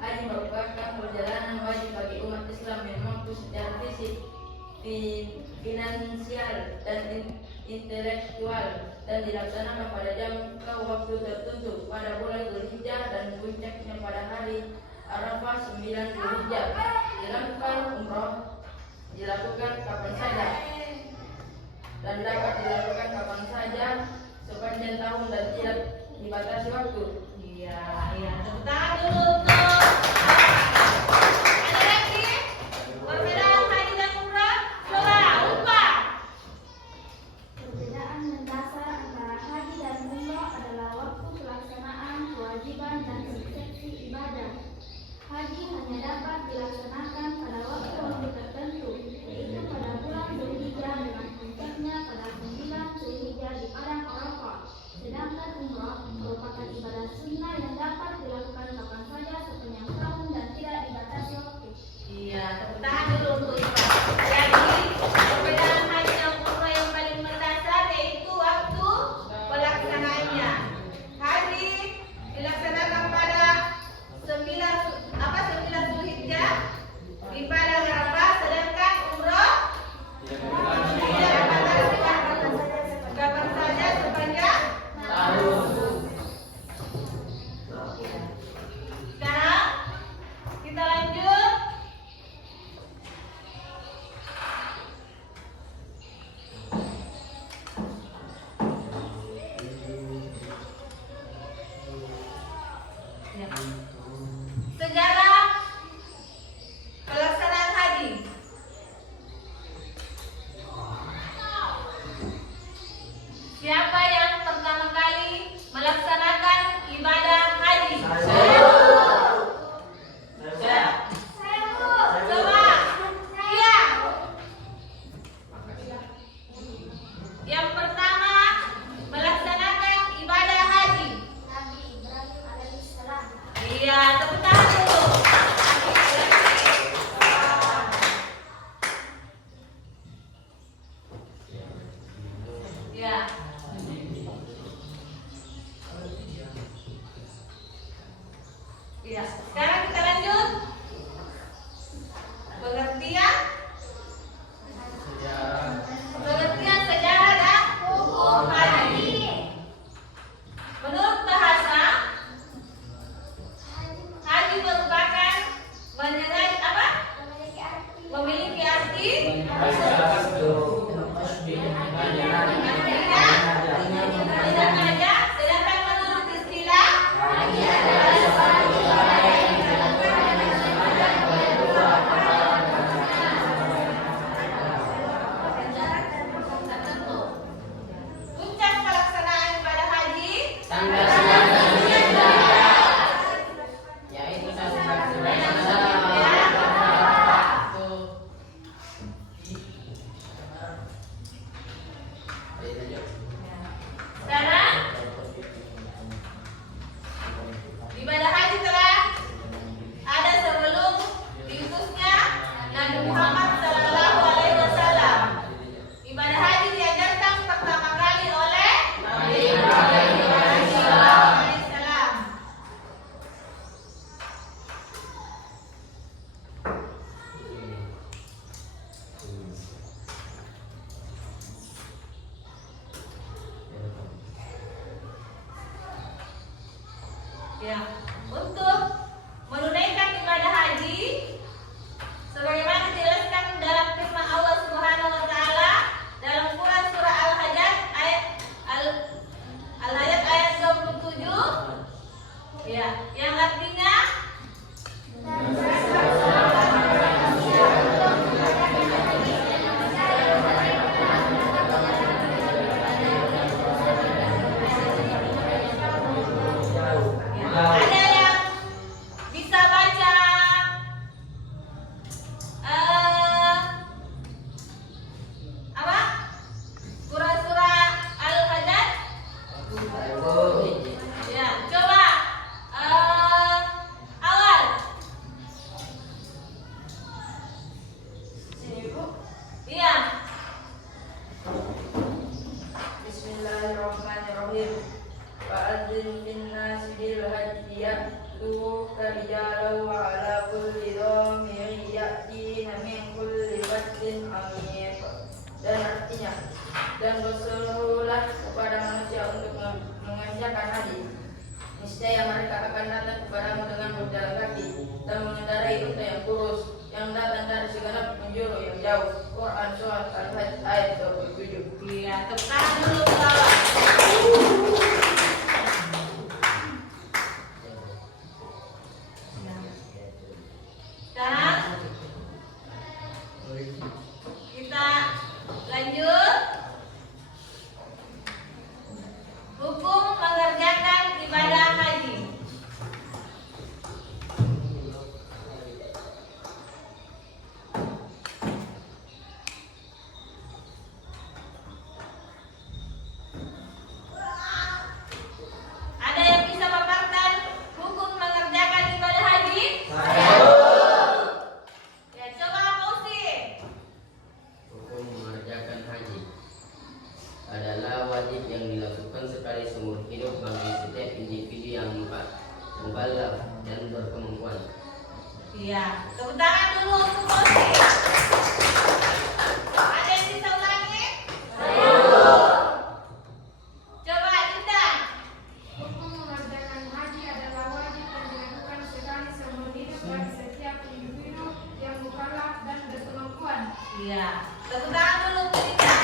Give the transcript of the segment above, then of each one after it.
Haji merupakan perjalanan wajib bagi umat Islam yang mampu secara fisik, finansial, dan intelektual, dan dilaksanakan pada jangka waktu tertentu pada bulan Dzulhijjah dan puncaknya pada hari Arafah 9 Dzulhijjah. Sedangkan umroh dilakukan kapan saja dan dapat dilakukan kapan saja sepanjang tahun dan tidak dibatasi waktu. Iya, tepuk tangan dulu untuk ada lagi perbedaan haji dan umrah. Coba lupa. Perbedaan mendasar antara haji dan umrah adalah waktu pelaksanaan kewajiban dan konsepsi ibadah. Haji hanya dapat dilaksanakan pada waktu tertentu, yaitu pada bulan Dzulhijjah dengan puncaknya pada 9 Dzulhijjah di padang Arafah. Sedangkan umrah merupakan ibadah sunnah yang dapat dilakukan kapan saja sepanjang tahun dan tidak dibatasi waktu. Iya, tepuk tangan dulu untuk Iqbal. Jadi, perbedaan haji dan umrah yang paling mendasar yaitu waktu pelaksanaannya. Haji dilaksanakan pada 9 Dzulhijjah di padang Arafah, sedangkan umrah tidak dibatasi kapan saja sepanjang tahun. Sekarang kita lanjut. Sejarah pelaksanaan haji. Siapa yang pertama kali melaksanakan ibadah haji? Coba. Iya. Yang pertama melaksanakan ibadah haji. Nabi Ibrahim alaihissalam. Iya, tepuk tangan dulu. Ya. Iya. Sekarang kita lanjut. Pengertian sejarah dan hukum haji. Menurut bahasa, haji merupakan memiliki arti tidak ada, sedangkan menurut istilah haji adalah puncak pelaksanaan ibadah haji tanggal 9 Dzulhijjah, yaitu sekarang ibadah haji telah ada sebelum diutusnya Nabi Muhammad SAW. Ibadah haji diajarkan pertama kali oleh Nabi Ibrahim alaihissalam. Ya, untuk menunaikan ibadah haji sebagaimana dijelaskan dalam firman Allah Subhanahu wa taala dalam Quran surah Al-Hajj ayat 27, ya, yang artinya ada رجالا وعلى كل ضامر يأتين من كل فج عميق. Dan artinya, dan berserulah kepada manusia untuk mengerjakan haji. Niscaya mereka akan datang kepadamu dengan berjalan kaki dan mengendarai unta yang kurus yang datang dari segenap penjuru yang jauh. Quran Surat Al-Hajj ayat 27. Iya, tepat dulu kawan. Sekarang kita lanjut. Hukum mengerjakan ibadah haji. Ada yang bisa paparkan hukum mengerjakan ibadah haji? Ya, coba Fauzi. Hukum mengerjakan haji adalah wajib yang dilakukan sekali seumur hidup bagi setiap individu yang mukallaf dan berkemampuan. Iya, tepuk tangan dulu untuk Fauzi. Ada yang bisa ulangi? Coba Indah. Hukum mengerjakan haji adalah wajib yang dilakukan sekali seumur hidup bagi setiap individu yang mukallaf dan berkemampuan. Iya, tepuk tangan dulu untuk Indah.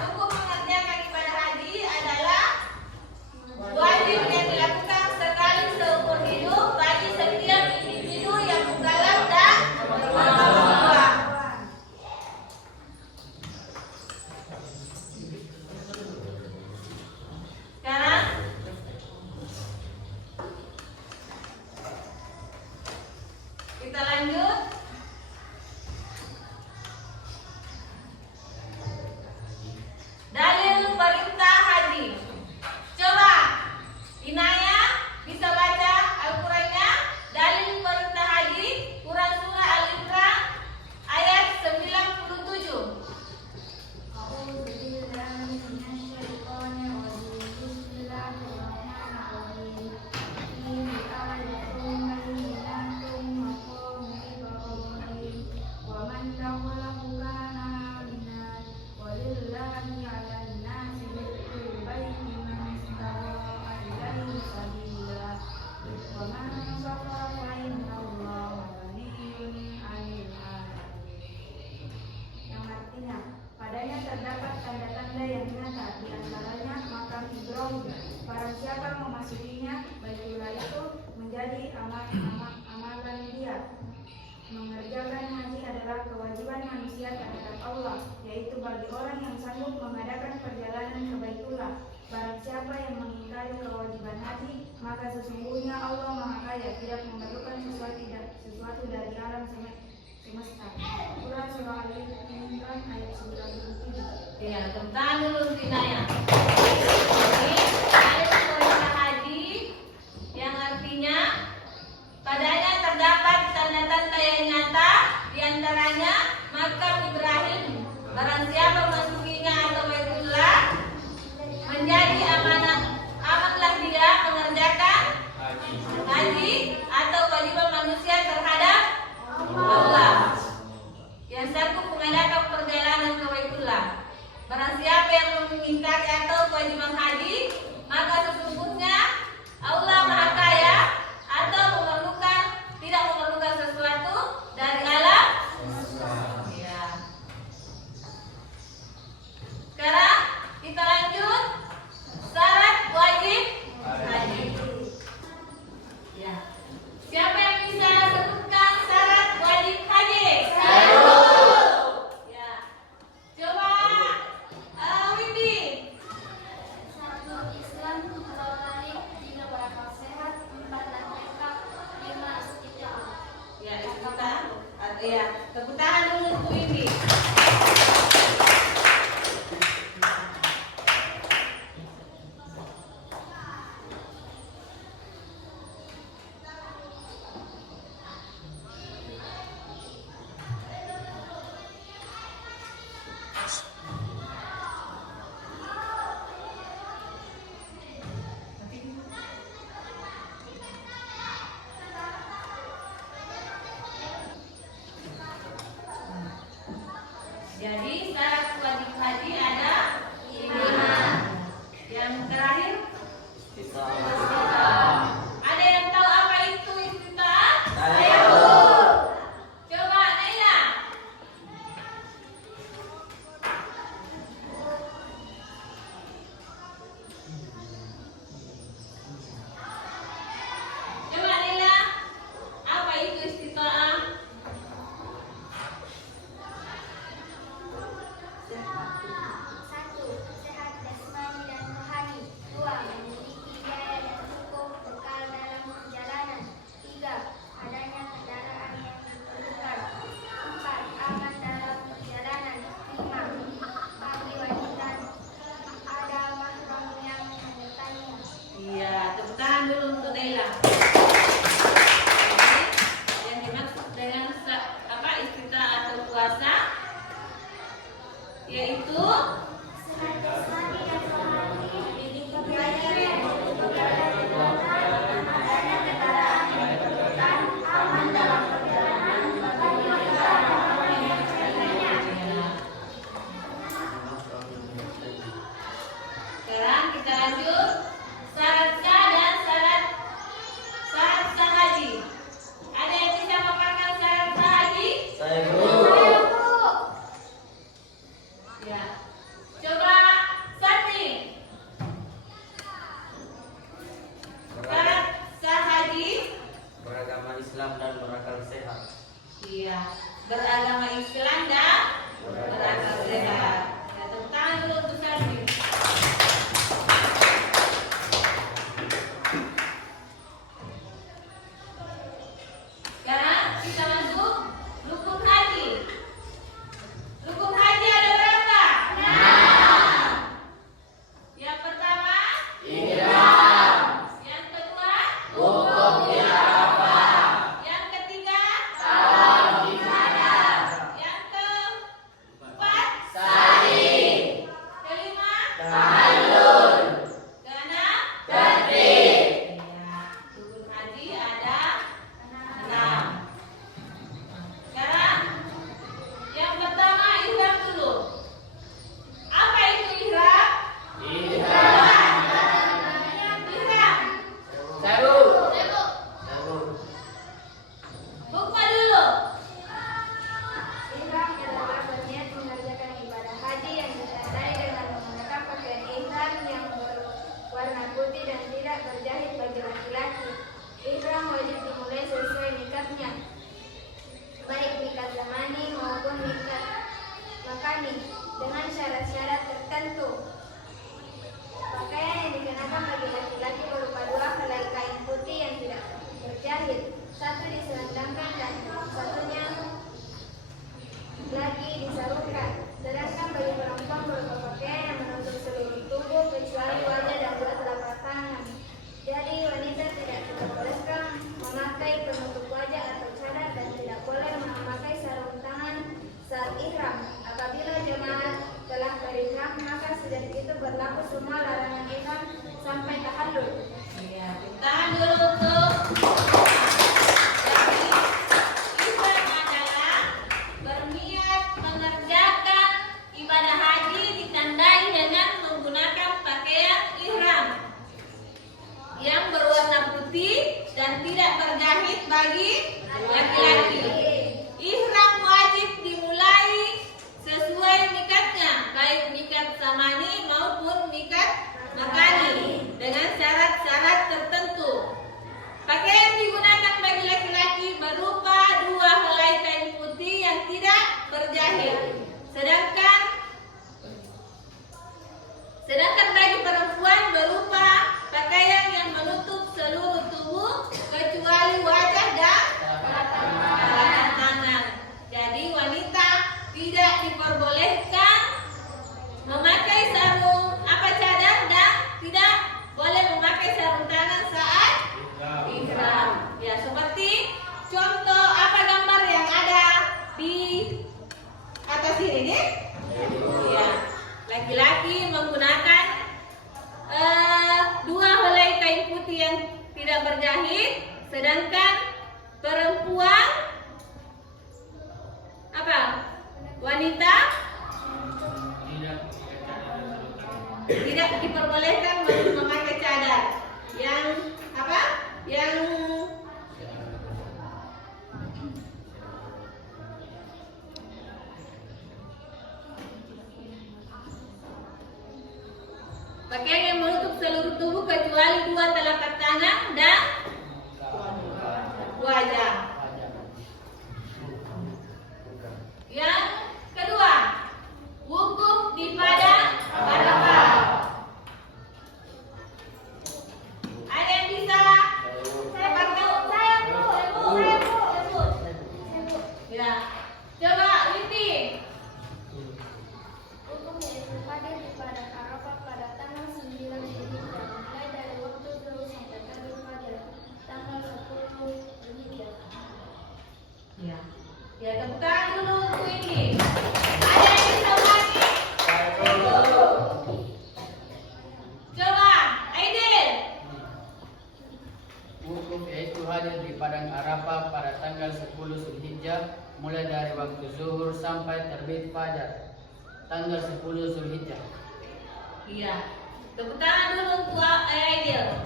Hukum mengerjakan ibadah haji adalah wajib yang dilakukan sekali seumur hidup bagi setiap individu yang mukallaf dan berkemampuan. Sekarang kita lanjut. Dalil perintah haji. Coba Inaya bisa baca Al-Qur'annya. Dalil perintah haji Quran surah Al-Imran ayat 97. A'udzu billahi minasyaitonir rajim. Bismillahirrahmanirrahim. Ini ayatun bayyinatun maqamu Ibrahim wa man tawallahu kana aminan walillahi 'alan nasi hajjul baiti man istata'a ilaihi sabila wa man kafara fa innallaha ghaniyyun 'anil 'alamin. Yang artinya, padanya terdapat tanda-tanda yang nyata, di antaranya makam Ibrahim. Barang siapa memasukinya, Baitullah itu menjadi amalan dia. Mengerjakan haji adalah kewajiban manusia terhadap Allah, yaitu bagi orang yang sanggup mengadakan perjalanan ke Baitullah. Barang siapa yang mengingkari kewajiban haji, maka sesungguhnya Allah Maha Kaya, tidak memerlukan sesuatu dari alam semesta. Quran surah Al-Imran ayat 97. Iya, tepuk tangan dulu untuk Inaya. Ini dalil perintah haji yang artinya padanya terdapat tanda-tanda yang nyata, di antaranya makam Ibrahim. Barang siapa memasukinya atau Baitullah, menjadi amanlah dia mengerjakan haji atau kewajiban manusia terhadap Allah yang sanggup mengadakan perjalanan ke Baitullah. Barang siapa yang mengingkari atau kewajiban haji, maka sesungguhnya Allah Maha Kaya atau tidak memerlukan sesuatu dari alam. Ya. Sekarang kita lanjut syarat wajib haji. Ya. Siapa yang bisa sebutkan syarat wajib haji? Ya. Coba Windy. 1. Islam, 2. balik, 3. berakal sehat, 4. lengkap, 5. istiqamah. Ya, kita ya, tepuk tangan dulu untuk Windy. Islam dan berakal sehat. Iya, beragama Islam dan berakal sehat. Ya, tepuk tangan dulu untuk Sardi. Sekarang kita masuk rukun haji. Rukun haji ada berapa? 6. Yang pertama, Ihram. yang kedua, Wukuf di Arafah. yang ketiga, Tawaf di Mina. yang keempat, Sa'i. kelima, Tahallul. keenam, Takbir. ya, rukun haji ada 6. Sekarang yang pertama ihram dulu. Apa itu ihram? Ihram. Ihram. Sarung. Buka dulu. Ihram adalah berniat mengerjakan ibadah haji yang ditandai dengan menggunakan pakaian ihram yang berwarna putih dan tidak berjahit bagi laki-laki. Ihram wajib dimulai sesuai nikatnya, baik nikat zamani maupun nikat makani, dengan syarat-syarat tertentu. Pakaian yang dikenakan bagi laki-laki berupa 2 helai kain putih yang tidak berjahit, 1 diselendangkan dan satunya lagi disarungkan. Sedangkan bagi perempuan berupa pakaian yang menutup seluruh tubuh kecuali wajah dan 2 telapak tangan. Jadi wanita tidak diperbolehkan memakai penutup wajah atau cadar dan tidak boleh memakai sarung tangan saat ihram. Apabila jemaah telah berihram, maka sejak itu berlaku semua larangan ihram sampai tahallul. Iya, tepuk tangan dulu untuk. Jadi, ihram adalah berniat mengerjakan ibadah haji ditandai dengan menggunakan pakaian ihram yang berwarna putih dan tidak berjahit bagi laki-laki. Ihram wajib dimulai sesuai nikatnya, baik nikat zamani maupun nikat makani, dengan syarat-syarat tertentu. Pakaian digunakan bagi laki-laki berupa 2 helai kain putih yang tidak berjahit. Sedangkan bagi perempuan berupa pakaian yang menutup seluruh tubuh kecuali wajah dan telapak tangan. Jadi wanita tidak diperbolehkan memakai sarung cadar dan tidak boleh memakai sarung tangan saat ihram. Ya, seperti contoh apa gambar yang ada di atas ini nih? Ya, laki-laki menggunakan 2 helai kain putih yang tidak berjahit, sedangkan perempuan wanita tidak diperbolehkan memakai cadar yang pakaian yang menutup seluruh tubuh kecuali 2 telapak tangan dan wajah. Yang kedua, wukuf di padang Arafah. Ada yang bisa? Saya Bu. Ya, coba Witi. Hukum yaitu hadir di padang Arafah pada tanggal 9 Zulhijjah, mulai dari waktu zuhur sampai terbit fajar tanggal 10 Zulhijjah. Ya, ya tepuk tangan dulu untuk ini. Ada yang bisa lagi? Coba, Aidil. Wukuf yaitu hadir di padang Arafah pada tanggal 10 Zulhijjah, mulai dari waktu zuhur sampai terbit fajar tanggal 10 Zulhijjah. Iya, tepuk tangan dulu untuk Aidil.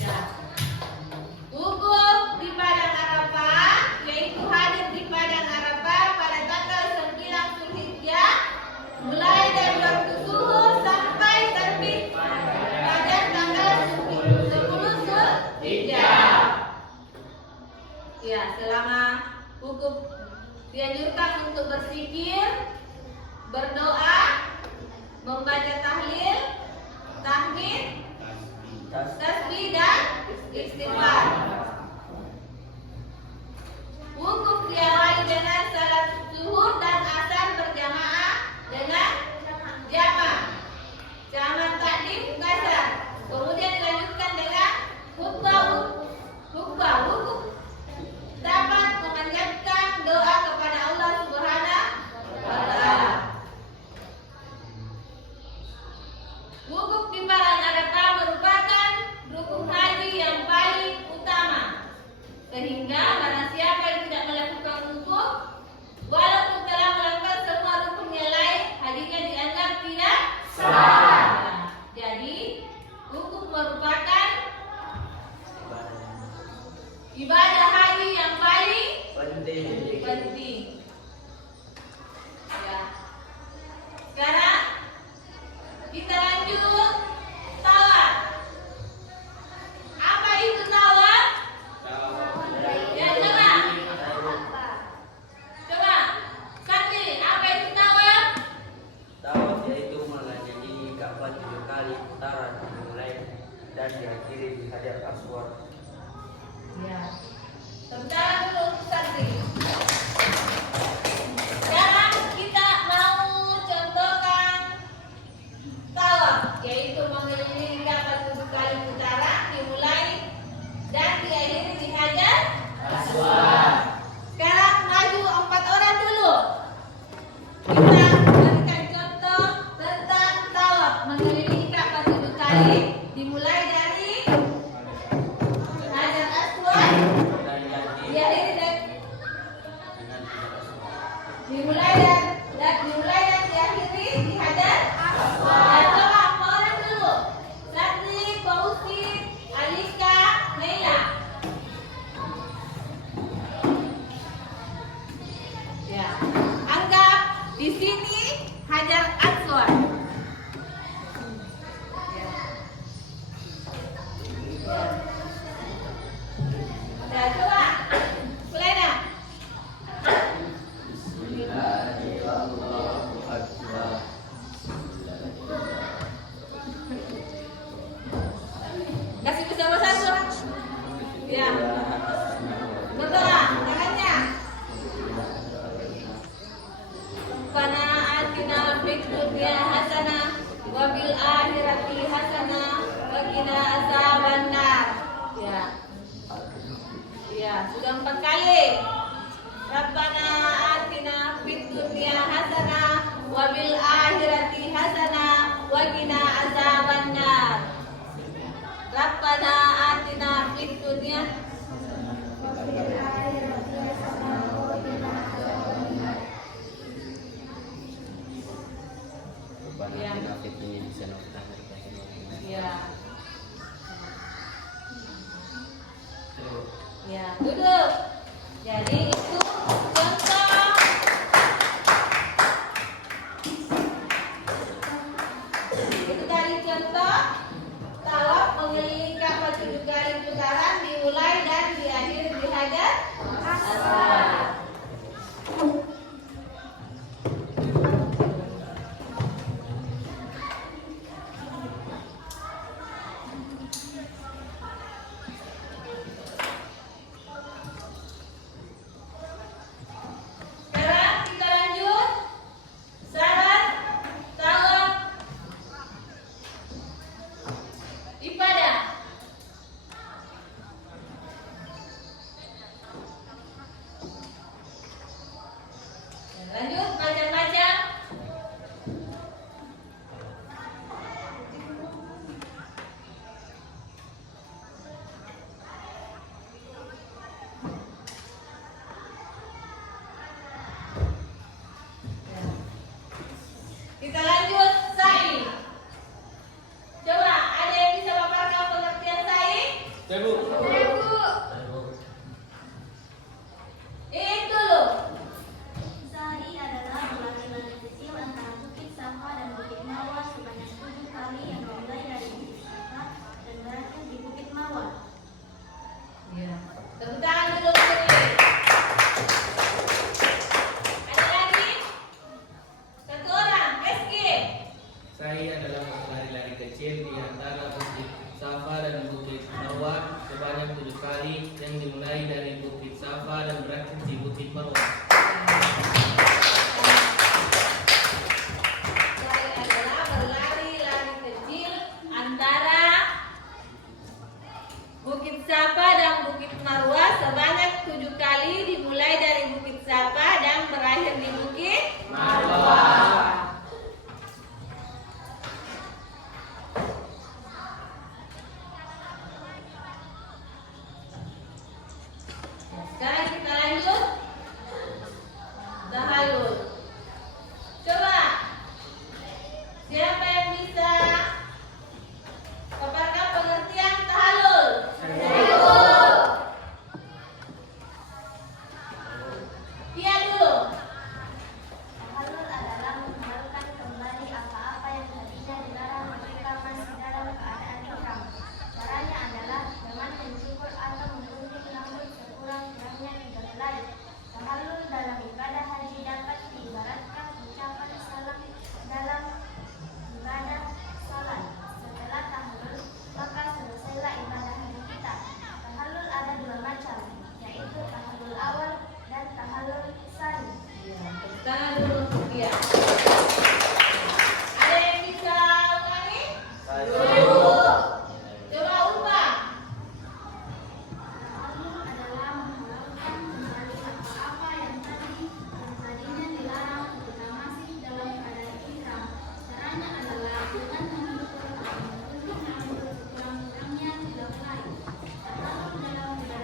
Ya. Wukuf di padang Arafah yaitu hadir di padang Arafah pada tanggal 9 Zulhijjah, mulai dari waktu zuhur sampai terbit fajar tanggal 10 Zulhijjah. Ya, selama wukuf dianjurkan untuk berzikir, berdoa, membaca tahlil, tahmid, tasbih dan istighfar. Wukuf diawali dengan salat zuhur dan asar berjamaah dengan jamak takdim kasar. Kemudian dilanjutkan dengan khutbah wukuf dapat memanjatkan doa kepada Allah Subhanahu wa taala. Wukuf di Padang Arafah merupakan rukun haji yang paling utama, sehingga barang siapa yang tidak melakukan wukuf walaupun telah melakukan semua rukun yang lain, hajinya dianggap tidak sah. Jadi wukuf merupakan ibadah haji yang paling penting. Ya. Sekarang kita lanjut tawaf. Apa itu tawaf? Ya, coba Sakti, apa itu tawaf? Tawaf yaitu mengelilingi Ka'bah 7 kali putaran dimulai dan diakhiri di Hajar Aswad. Ya. Sebentar dulu Sakti. Sekarang kita mau contohkan tawaf, yaitu mengelilingi Ka'bah 7 kali putaran dimulai dan diakhiri di Hajar Aswad. Sekarang maju 4 orang dulu. Kita berikan contoh tentang tawaf mengelilingi Ka'bah 7 kali dimulai dari Hajar Aswad, diakhiri dan dimulai dan diakhiri di Hajar Aswad. Ya, coba 4 orang dulu. Sakti, Fauzi, Alika, Neila. Ya, anggap di sini Hajar Aswad. Ya, coba mulai dah. Kasih bersama-sama. Ya. Berdoa tangannya. Rabbana atina fid dunya hasanah wa fil akhirati hasanah wa qina azabannar. Ya. Ya, sudah 4 kali. Rabbana atina fid dunya hasanah wa fil akhirati hasanah wa qina azabannar. Rabbana atina fid dunya Ya. Ya. Ya, duduk. Jadi itu contoh. Itu tadi contoh tawaf mengelilingi Ka'bah 7 kali putaran dimulai dan diakhiri di Hajar Aswad. Sekarang kita lanjut syarat tawaf ibadah. Lanjut baca-baca. Kita lanjut sa'i. Coba ada yang bisa paparkan pengertian sa'i? Ibu. Itu loh. Sa'i adalah lari-lari kecil antara Bukit Safa dan Bukit Marwah sebanyak 7 kali yang dimulai dari Bukit Safa dan berakhir di Bukit Marwah. Ya. Tepuk tangan dulu sini. dan Bukit Marwah sebanyak 7 kali yang dimulai dari Bukit Safa dan berakhir di Bukit Marwah. Lari adalah berlari kecil antara Bukit Safa dan Bukit Marwah sebanyak 7 kali dimulai dari Bukit Safa dan berakhir di Bukit Marwah. Sekarang kita lanjut tahallul. Coba siapa yang bisa paparkan pengertian tahallul? Iya dulu. Tahallul adalah menghalalkan kembali apa-apa yang tadinya dilarang ketika masih dalam keadaan ihram. Caranya adalah dengan mencukur atau menggunting rambut sekurang-kurangnya 3 helai. Tahallul dalam ibadah haji dapat diibaratkan ucapan salam dalam ibadah salat. Setelah tahallul, maka selesailah ibadah haji kita. Tahallul ada 2 macam, yaitu tahallul awal dan tahallul tsani. Tangan dulu untuk dia. Ada yang bisa ulangi? Coba ubah. Tahallul adalah menghalalkan kembali apa-apa yang tadinya dilarang ketika masih dalam keadaan ihram. Caranya adalah dengan mencukur atau menggunting rambut sekurang-kurangnya 3 helai. Tahallul dalam ibadah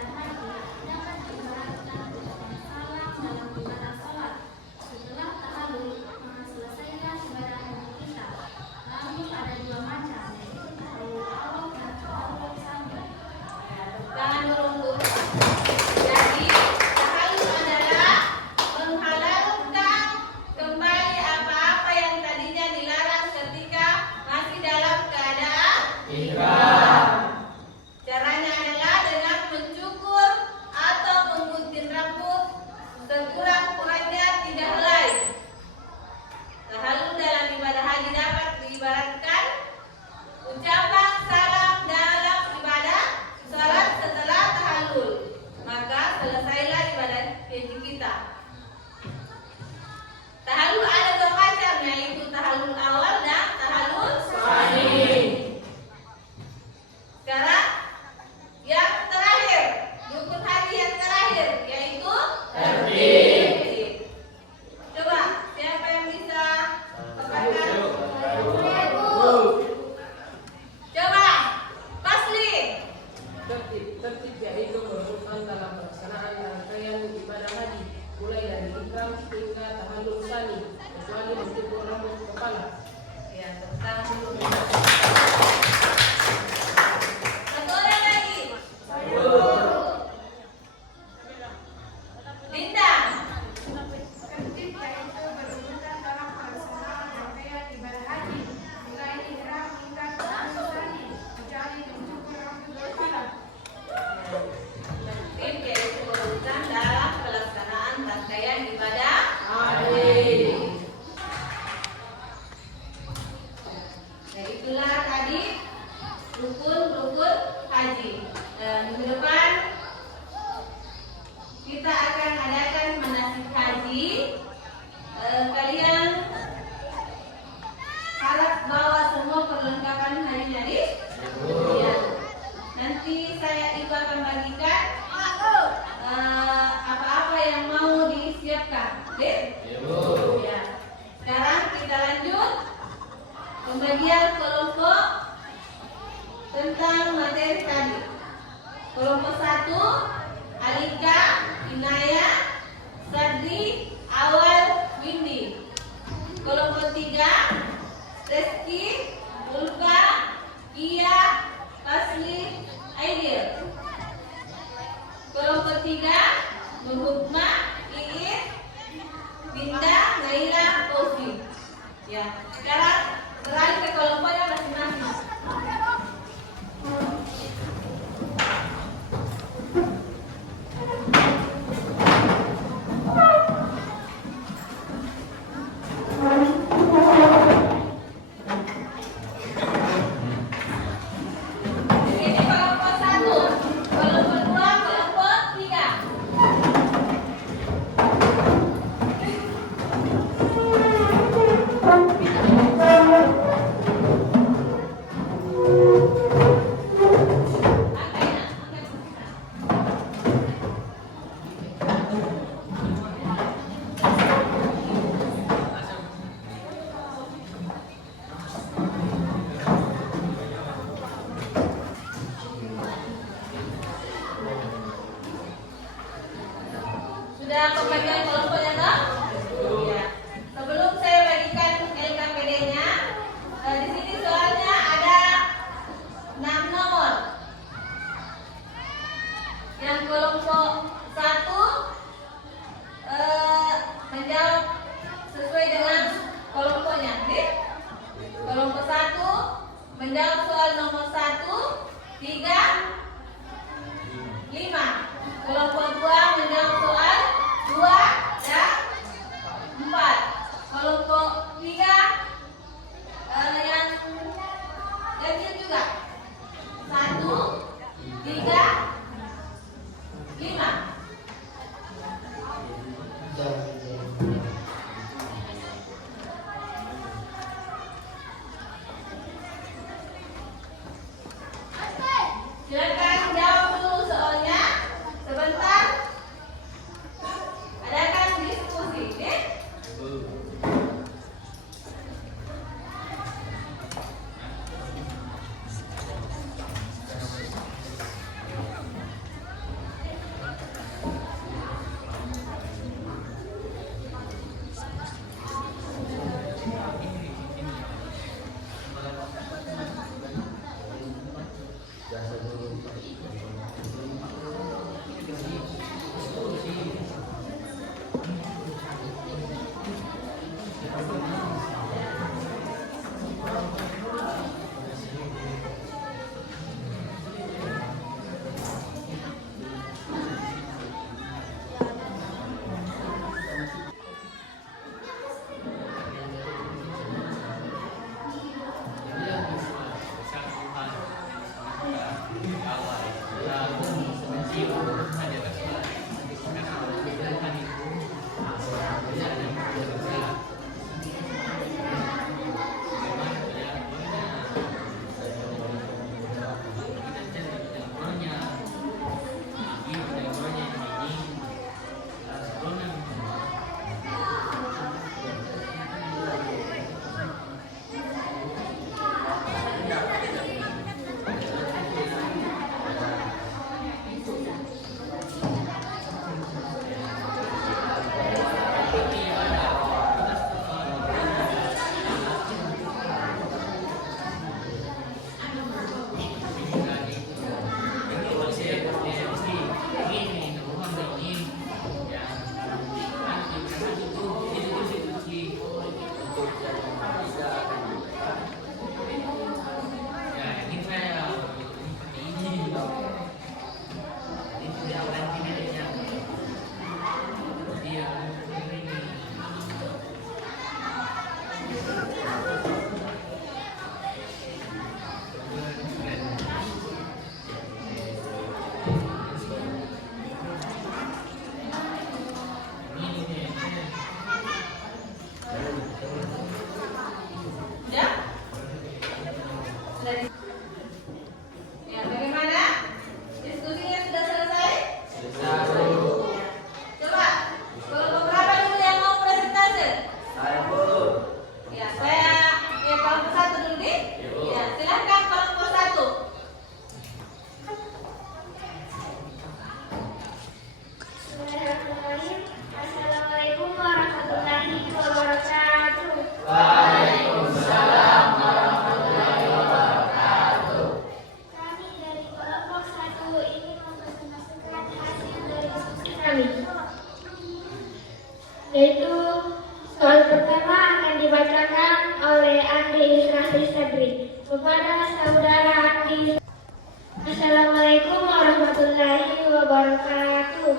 haji dapat diibaratkan ucapan salam dalam ibadah salat. Setelah tahallul, maka selesailah ibadah haji kita. Lalu ada 2 macam, yaitu tahallul awal dan tahallul tsani. Tangan dulu untuk. Jadi tahallul adalah menghalalkan kembali apa-apa yang tadinya dilarang ketika masih dalam keadaan ihram. Caranya adalah dengan mencukur atau menggunting rambut sekurang-kurangnya 3 helai. Tahallul dalam ibadah haji dapat diibaratkan ucapan salam dalam ibadah salat setelah tahallul. Maka selesailah ibadah haji kita. Tahallul ada 2 macam, yaitu tahallul awal dan tahallul tsani. Sekarang yang terakhir, rukun haji yang terakhir, yaitu tertib. Coba siapa yang bisa paparkan? Coba Pasli. Tertib yaitu merupakan dalam pelaksanaan rangkaian ibadah haji mulai dari ihram hingga tahallul tsani kecuali mencukur rambut kepala. Ya, tangan dulu. Satu orang lagi. Linda. Tertib yaitu berurutan dalam pelaksanaan rangkaian ibadah haji mulai ihram hingga tahallul tsani kecuali mencukur rambut kepala. Tertib yaitu berurutan dalam pelaksanaan rangkaian ibadah haji. Nah, itulah tadi rukun-rukun haji. Dan minggu depan kita akan adakan manasik haji. Kalian harap bawa semua perlengkapan hajinya di? Iya. Nanti Ibu akan bagikan apa-apa yang mau disiapkan. Ya. Sekarang kita lanjut pembagian kelompok tentang materi tadi. Kelompok 1, Alika, Inaya, Sadri, Awal, Windy. Kelompok 3, Reski, Ulfa, Kia, Asli, Aidil. Kelompok 3, Nuhukma, Iin, Dinda, Naila, Ofi. Ya, sekarang beralih ke kelompoknya masing-masing. Ini Sudah pembagian kelompoknya toh? Ya. Sebelum saya bagikan LKPD-nya, di sini soalnya ada 6 nomor. Yang kelompok 1 menjawab sesuai dengan kelompoknya. Kelompok 1 menjawab soal nomor 1, 3, 5. Kelompok 2 menjawab soal 2 dan 4. Kelompok 3 yang ganjil juga 1, 3, 5. Silakan jawab dulu soalnya. Sebentar. Adakan diskusi, oke? Ya, bagaimana? Diskusinya sudah selesai? Coba, kelompok berapa dulu yang mau presentase? Ya, kelompok 1 dulu nih. Ya, silakan kelompok 1. Bismillahirrahmanirrahim. Assalamualaikum warahmatullahi wabarakatuh. Kami dari kelompok 1 ingin mempresentasikan hasil dari diskusi kami, yaitu soal pertama akan dibacakan oleh Andi Israhli Sadri kepada saudara Andi. Assalamualaikum warahmatullahi wabarakatuh.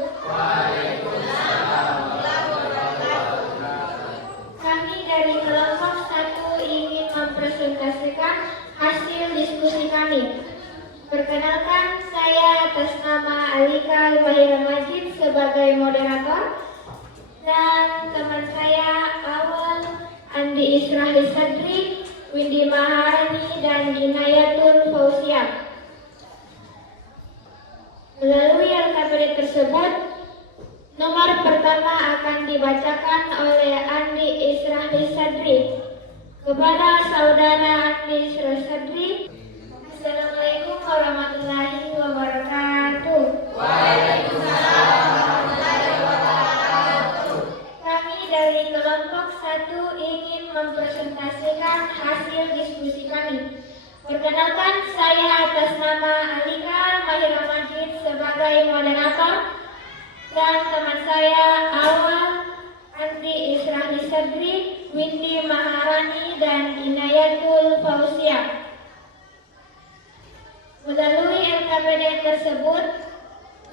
Kami dari kelompok 1 ingin mempresentasikan hasil diskusi kami. Perkenalkan, saya atas nama Alika Al-Bahira Majid sebagai moderator, dan teman saya Awal, Andi Israhli Sadri, Windy Maharani, dan Inayatun Fauziah. Melalui LKPD tersebut, nomor pertama akan dibacakan oleh Andi Israhli Sadri kepada saudara Andi Israhli Sadri. Assalamualaikum warahmatullahi wabarakatuh. Waalaikumsalam warahmatullahi wabarakatuh. Prime Moderator, dan teman saya Awal, Andri Israhli Sadri, Windy Maharani, dan Inayatul Fauzia. Melalui LKPD tersebut,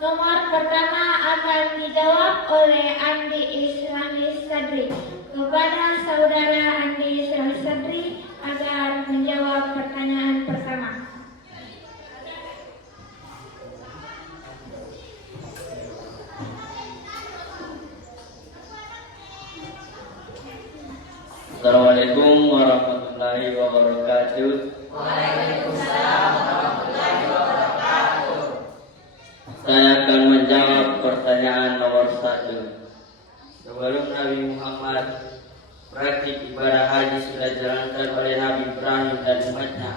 nomor pertama akan dijawab oleh Andi Israhli Sadri. Kepada saudara Andi Israhli Sadri agar menjawab pertanyaan pertama. Assalamualaikum warahmatullahi wabarakatuh. Waalaikumsalam warahmatullahi wabarakatuh. Saya akan menjawab pertanyaan nomor 1. Sebelum Nabi Muhammad, praktik ibadah haji sudah dijalankan oleh Nabi Ibrahim dan umatnya.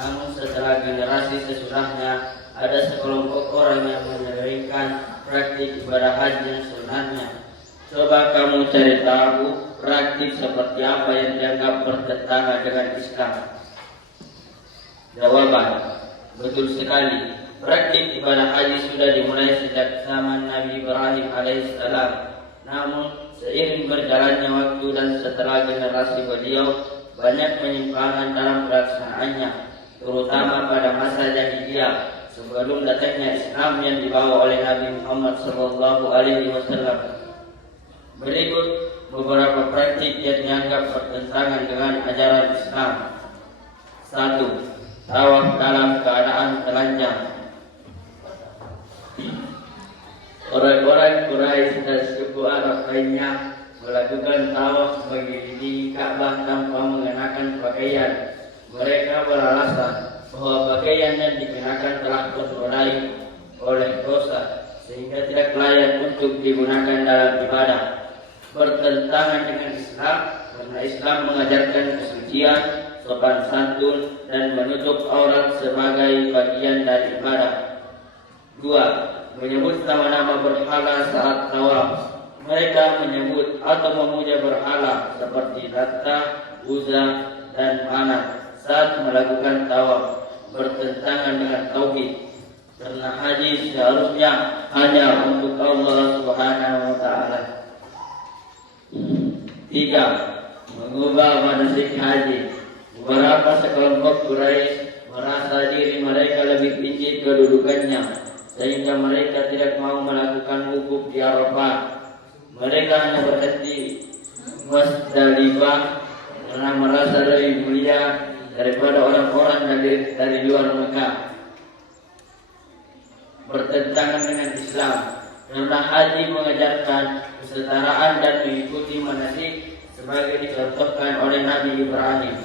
Namun setelah generasi sesudahnya, ada sekelompok orang yang menyelewengkan praktik ibadah haji yang sebenarnya. Coba kamu cari tahu praktik seperti apa yang dianggap bertentangan dengan Islam. Jawaban, betul sekali. Praktik ibadah haji sudah dimulai sejak zaman Nabi Ibrahim alaihissalam. Namun seiring berjalannya waktu dan setelah generasi beliau, banyak penyimpangan dalam pelaksanaannya, terutama pada masa jahiliyah sebelum datangnya Islam yang dibawa oleh Nabi Muhammad SAW. Berikut beberapa praktik yang dianggap bertentangan dengan ajaran Islam. 1. Tawaf dalam keadaan telanjang. Orang-orang Quraisy dan suku Arab lainnya melakukan tawaf bagi di Ka'bah tanpa mengenakan pakaian. Mereka beralasan bahwa pakaian yang dikenakan telah ternodai oleh dosa sehingga tidak layak untuk digunakan dalam ibadah. Bertentangan dengan Islam karena Islam mengajarkan kesucian, sopan santun, dan menutup aurat sebagai bagian dari ibadah. 2. Menyebut nama-nama berhala saat tawaf. Mereka menyebut atau memuja berhala seperti Latta, Uzza, dan Manat saat melakukan tawaf. Bertentangan dengan tauhid. Karena haji seharusnya hanya untuk Allah Subhanahu wa taala. 3. Mengubah manasik haji. Beberapa sekelompok Quraisy merasa diri mereka lebih tinggi kedudukannya, sehingga mereka tidak mau melakukan wukuf di Arafah. Mereka hanya berhenti Musdalifah karena merasa lebih mulia daripada orang-orang dari luar Mekah. Bertentangan dengan Islam karena haji mengajarkan kesetaraan dan mengikuti manasik sebagai dicontohkan oleh Nabi Ibrahim.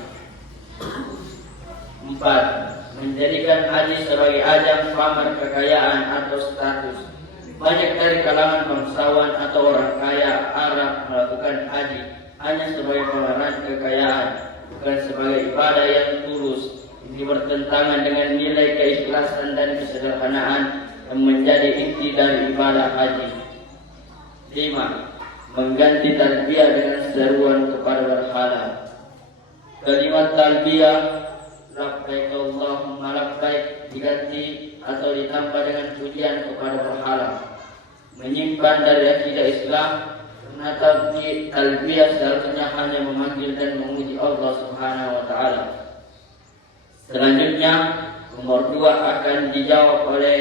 4. Menjadikan haji sebagai ajang pamer kekayaan atau status. Banyak dari kalangan bangsawan atau orang kaya Arab melakukan haji hanya sebagai pameran kekayaan, bukan sebagai ibadah yang tulus. Ini bertentangan dengan nilai keikhlasan dan kesederhanaan yang menjadi inti dari ibadah haji. 5. Mengganti talbiyah dengan seruan kepada berhala. Kalimat talbiyah labbaik Allahumma labbaik diganti atau ditambah dengan pujian kepada berhala. Menyimpan dari akidah Islam karena talbiyah seharusnya hanya memanggil dan memuji Allah Subhanahu wa taala. Selanjutnya nomor 2 akan dijawab oleh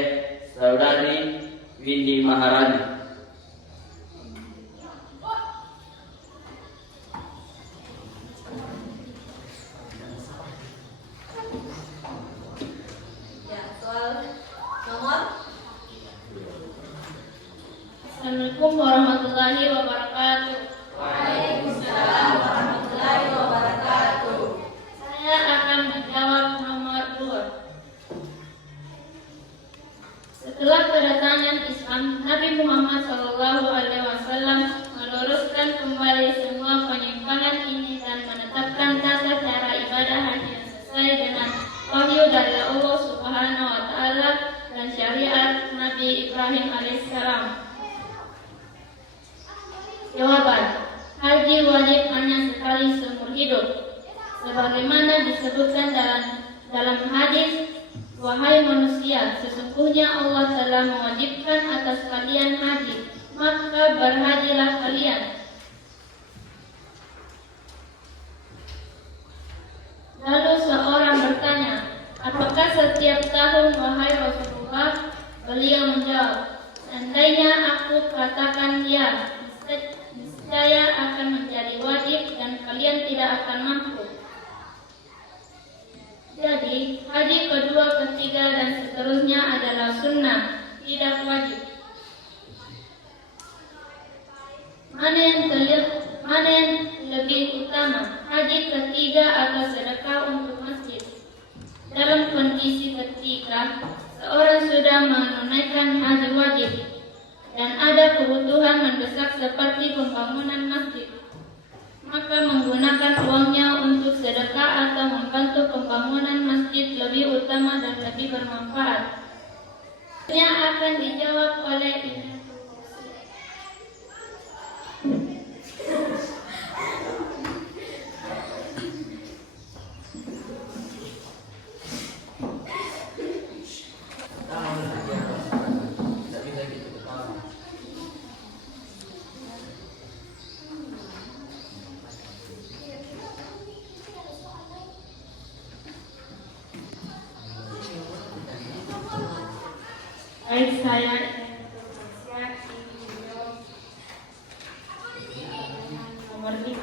saudari Windy Maharani. Assalamualaikum warahmatullahi wabarakatuh. Waalaikumsalam warahmatullahi wabarakatuh. Saya akan menjawab nomor 2. Setelah kedatangan Islam, Nabi Muhammad SAW meluruskan kembali semua penyimpangan ini dan menetapkan tata cara ibadah haji yang sesuai dengan wahyu dari Allah Subhanahu wa taala dan syariat Nabi Ibrahim alaihissalam. Jawaban, haji wajib hanya sekali seumur hidup. Sebagaimana disebutkan dalam hadis, Wahai manusia, sesungguhnya Allah telah mewajibkan atas kalian haji, maka berhajilah kalian. Lalu seorang bertanya, apakah setiap tahun wahai Rasulullah? Beliau menjawab, seandainya aku katakan ya, niscaya akan menjadi wajib dan kalian tidak akan mampu. Jadi, haji kedua, ketiga, dan seterusnya adalah sunnah, tidak wajib. Mana yang lebih utama, haji ketiga atau sedekah untuk masjid? Dalam kondisi ketika seorang sudah menunaikan haji wajib dan ada kebutuhan mendesak seperti pembangunan masjid, maka menggunakan uangnya untuk sedekah atau membantu pembangunan masjid lebih utama dan lebih bermanfaat. Yang akan dijawab oleh ini. Baik, saya nomor 5.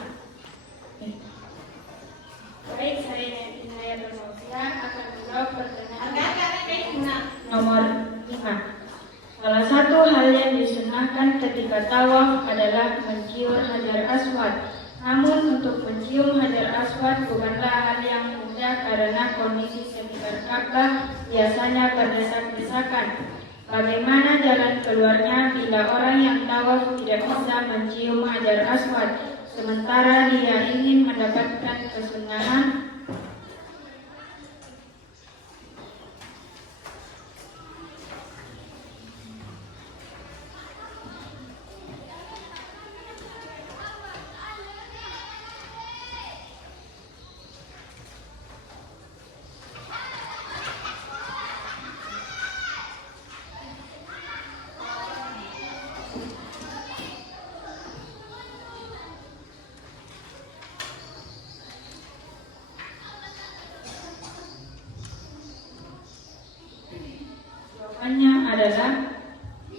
Baik, saya Inaya Bermausia akan menjawab pertanyaan nomor 5. Salah satu hal yang disunahkan ketika tawaf adalah mencium Hajar Aswad. Namun untuk mencium Hajar Aswad bukanlah hal yang mudah karena kondisi sekitar Ka'bah biasanya berdesak-desakan. Bagaimana jalan keluarnya bila orang yang tawaf tidak bisa mencium Hajar Aswad, sementara dia ingin mendapatkan kesunahan? Jawabannya adalah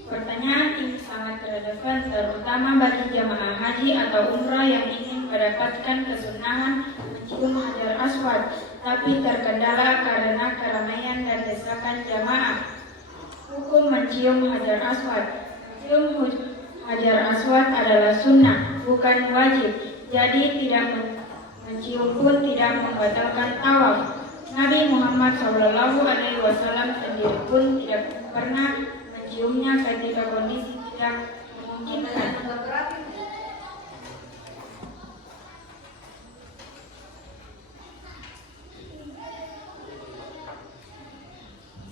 pertanyaan ini sangat relevan terutama bagi jamaah haji atau umrah yang ingin mendapatkan kesunahan mencium Hajar Aswad, tapi terkendala karena keramaian dan desakan jamaah. Hukum mencium Hajar Aswad. Mencium Hajar Aswad adalah sunnah, bukan wajib. Jadi tidak mencium pun tidak membatalkan tawaf. Nabi Muhammad SAW sendiri pun tidak pernah menciumnya ketika kondisi tidak memungkinkan.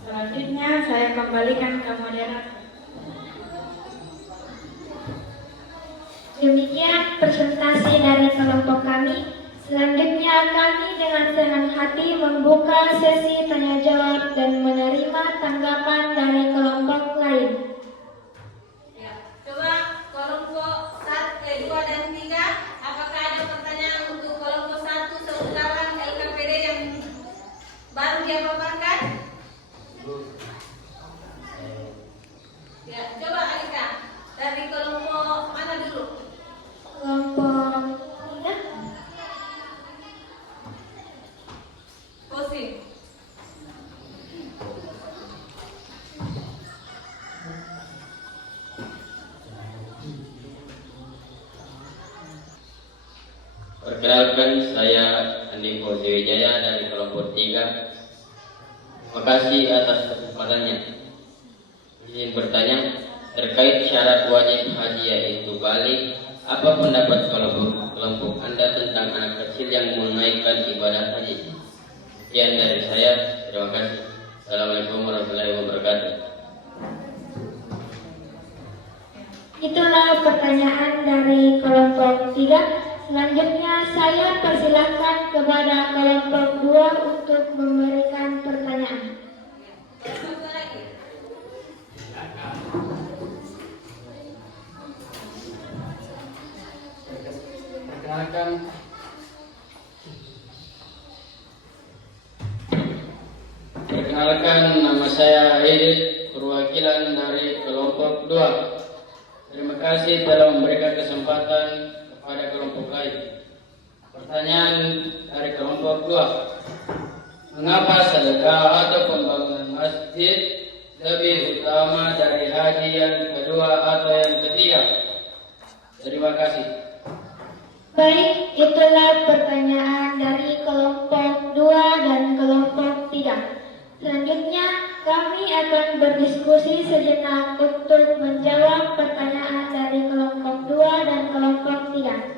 Selanjutnya saya kembalikan ke moderator. Demikian presentasi dari kelompok kami. Selanjutnya kami dengan senang hati membuka sesi tanya jawab dan menerima tanggapan dari kelompok lain. Ya, coba kelompok 1, 2 dan 3, apakah ada pertanyaan untuk kelompok 1 seutaran LKPD yang baru dia paparkan? Ya, coba Alika, dari kelompok mana dulu? Kelompok 3. Kosim. Perkenalkan, saya Andi Wijaya dari kelompok 3. Terima kasih atas kesempatannya. Izin bertanya terkait syarat wajib haji yaitu balik. Apa pendapat kelompok Anda tentang anak kecil yang menunaikan ibadah haji? Sekian dari saya. Terima kasih. Assalamualaikum warahmatullahi wabarakatuh. Itulah pertanyaan dari kelompok 3. Selanjutnya saya persilakan kepada kelompok 2 untuk memberikan pertanyaan. Madam. Perkenalkan, nama saya Edit, perwakilan dari kelompok 2. Terima kasih telah memberikan kesempatan kepada kelompok lain. Pertanyaan dari kelompok 2. Mengapa sedekah atau pembangunan masjid lebih utama dari haji yang kedua atau yang ketiga? Terima kasih. Baik, itulah pertanyaan dari kelompok 2 dan kelompok 3. Selanjutnya, kami akan berdiskusi sejenak untuk menjawab pertanyaan dari kelompok 2 dan kelompok 3.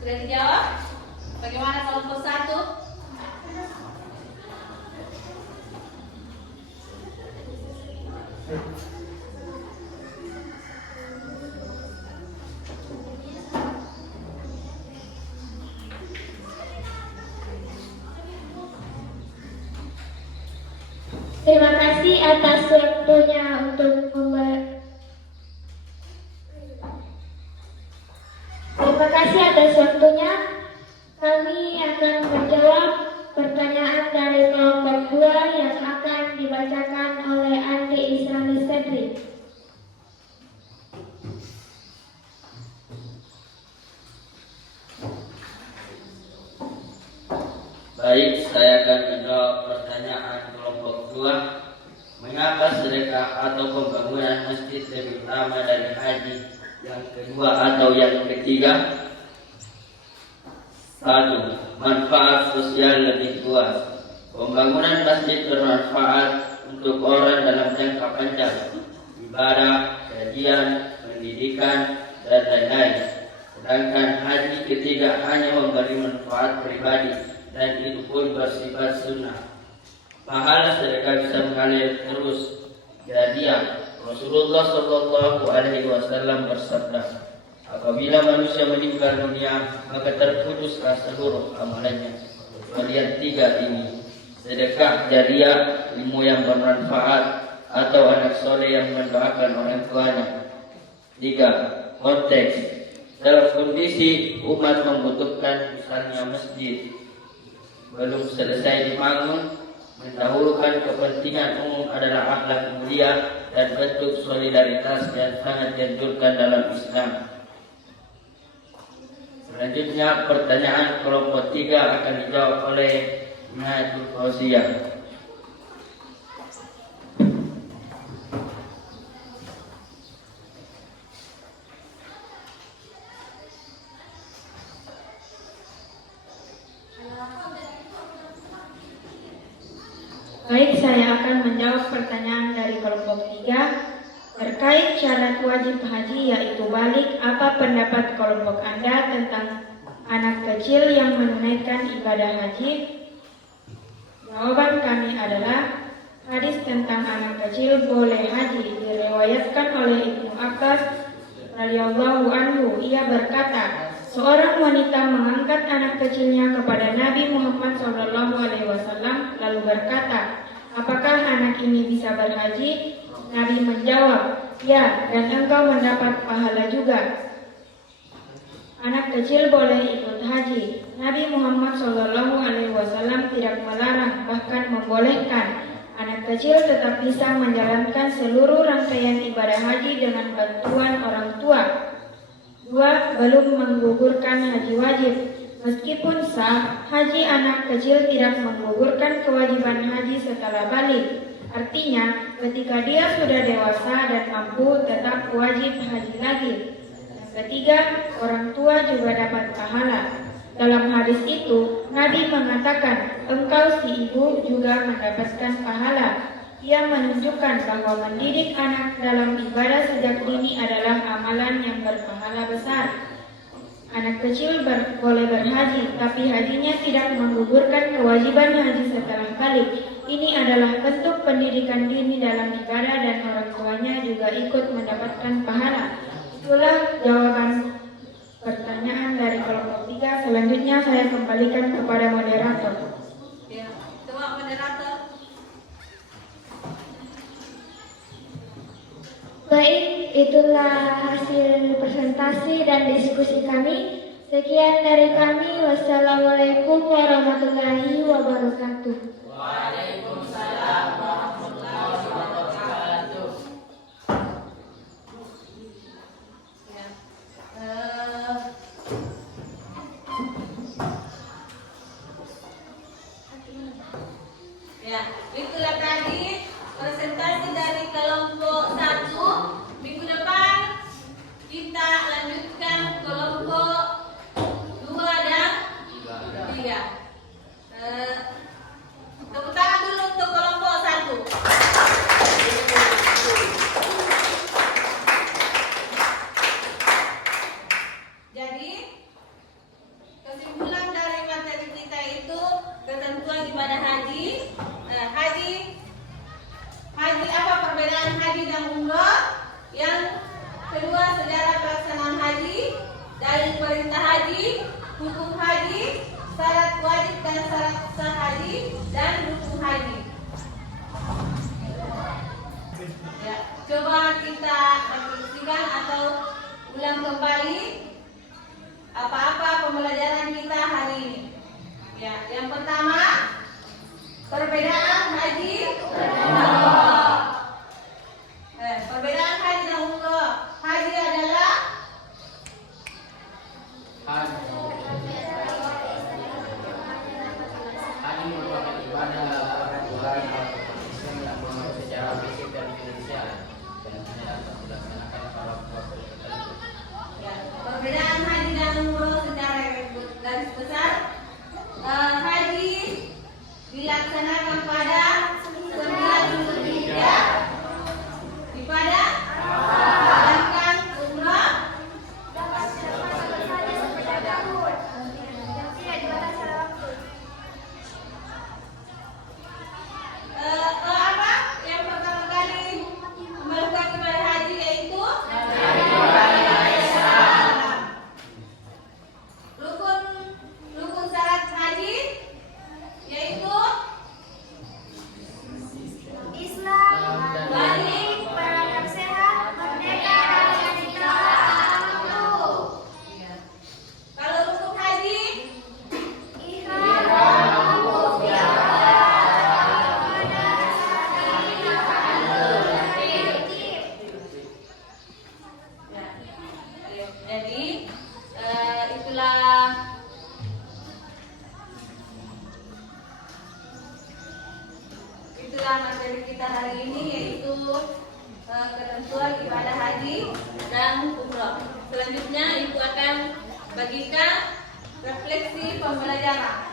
Sudah dijawab? Bagaimana kelompok 1? Terima kasih atas waktunya untuk Terima kasih atas waktunya. Kami akan menjawab pertanyaan dari kelompok 2 yang akan dibacakan oleh Andi Islami Sedri. Baik, saya akan menjawab pertanyaan kelompok 2. Mengapa sedekah atau pembangunan masjid lebih utama dari haji yang kedua atau yang ketiga? 1. Manfaat sosial lebih luas. Pembangunan masjid bermanfaat untuk orang dalam jangka panjang, ibadah, kajian, pendidikan, dan lain-lain. Sedangkan haji ketiga hanya memberi manfaat pribadi, dan itu pun bersifat sunnah. Pahala sedekah bisa mengalir terus. Jadiah, Rasulullah SAW bersabda, apabila manusia meninggal dunia, maka terputuslah seluruh amalannya, kecuali 3 ini: sedekah jariah, ilmu yang bermanfaat, atau anak soleh yang mendoakan orang tuanya. 3. Konteks. Dalam kondisi umat membutuhkan, misalnya masjid belum selesai dibangun, mendahulukan kepentingan umum adalah akhlak mulia dan bentuk solidaritas yang sangat dianjurkan dalam Islam. Selanjutnya, pertanyaan kelompok 3 akan dijawab oleh Nahdlatul Fauziyah. Baik, saya akan menjawab pertanyaan dari kelompok 3 terkait syarat wajib haji yaitu balik. Apa pendapat kelompok Anda tentang anak kecil yang menunaikan ibadah haji? Jawaban kami adalah hadis tentang anak kecil boleh haji diriwayatkan oleh Ibnu Abbas radhiyallahu anhu. Ia berkata, seorang wanita mengangkat anak kecilnya kepada Nabi Muhammad SAW lalu berkata, apakah anak ini bisa berhaji? Nabi menjawab, ya, dan engkau mendapat pahala juga. Anak kecil boleh ikut haji. Nabi Muhammad SAW tidak melarang, bahkan membolehkan. Anak kecil tetap bisa menjalankan seluruh rangkaian ibadah haji dengan bantuan orang tua. 2. Belum menggugurkan haji wajib. Meskipun sah, haji anak kecil tidak menggugurkan kewajiban haji setelah balik. Artinya, ketika dia sudah dewasa dan mampu, tetap wajib haji lagi. Yang ketiga, orang tua juga dapat pahala. Dalam hadis itu, Nabi mengatakan, engkau si ibu juga mendapatkan pahala. Ia menunjukkan bahwa mendidik anak dalam ibadah sejak dini adalah amalan yang berpahala besar. Anak kecil boleh berhaji, tapi hajinya tidak menggugurkan kewajiban haji setelah balik. Ini adalah bentuk pendidikan dini dalam ibadah dan orang tuanya juga ikut mendapatkan pahala. Itulah jawaban pertanyaan dari kelompok 3. Selanjutnya saya kembalikan kepada moderator. Ya, coba moderator. Baik, itulah hasil presentasi dan diskusi kami. Sekian dari kami. Wassalamualaikum warahmatullahi wabarakatuh. Waalaikumsalam warahmatullahi wabarakatuh. Ya. Ya, itulah tadi presentasi dari kelompok 1. Minggu depan kita lanjutkan kelompok 2 dan 3. Tepuk tangan dulu untuk kelompok 1. Jadi kesimpulan dari materi kita itu ketentuan ibadah haji. Haji apa perbedaan haji dan umrah? Yang kedua, sejarah pelaksanaan haji, dalil perintah haji, hukum haji, syarat wajib dan syarat sah haji, dan rukun haji. Ya, coba kita refleksikan atau ulang kembali apa-apa pembelajaran kita hari ini. Ya, yang pertama, perbedaan haji dan umrah. Perbedaan haji dan umrah. Haji adalah Haji merupakan ibadah ritual Islam yang mengatur secara fisik dan finansial dan hanya dapat dilaksanakan pada waktu tertentu. ya, perbedaan haji dan umrah secara garis besar. Haji dilaksanakan pada 9 Zulhijjah pada sedangkan umrah apa yang pertama kali melakukan ibadah haji yaitu rukun syarat haji yaitu Islam, balik. beranak sehat, merdeka, dan cinta. Kalau rukun haji Ihram, ya, jadi itulah materi kita hari ini, yaitu ketentuan ibadah haji dan umrah. Selanjutnya Ibu akan bagikan refleksi pembelajaran.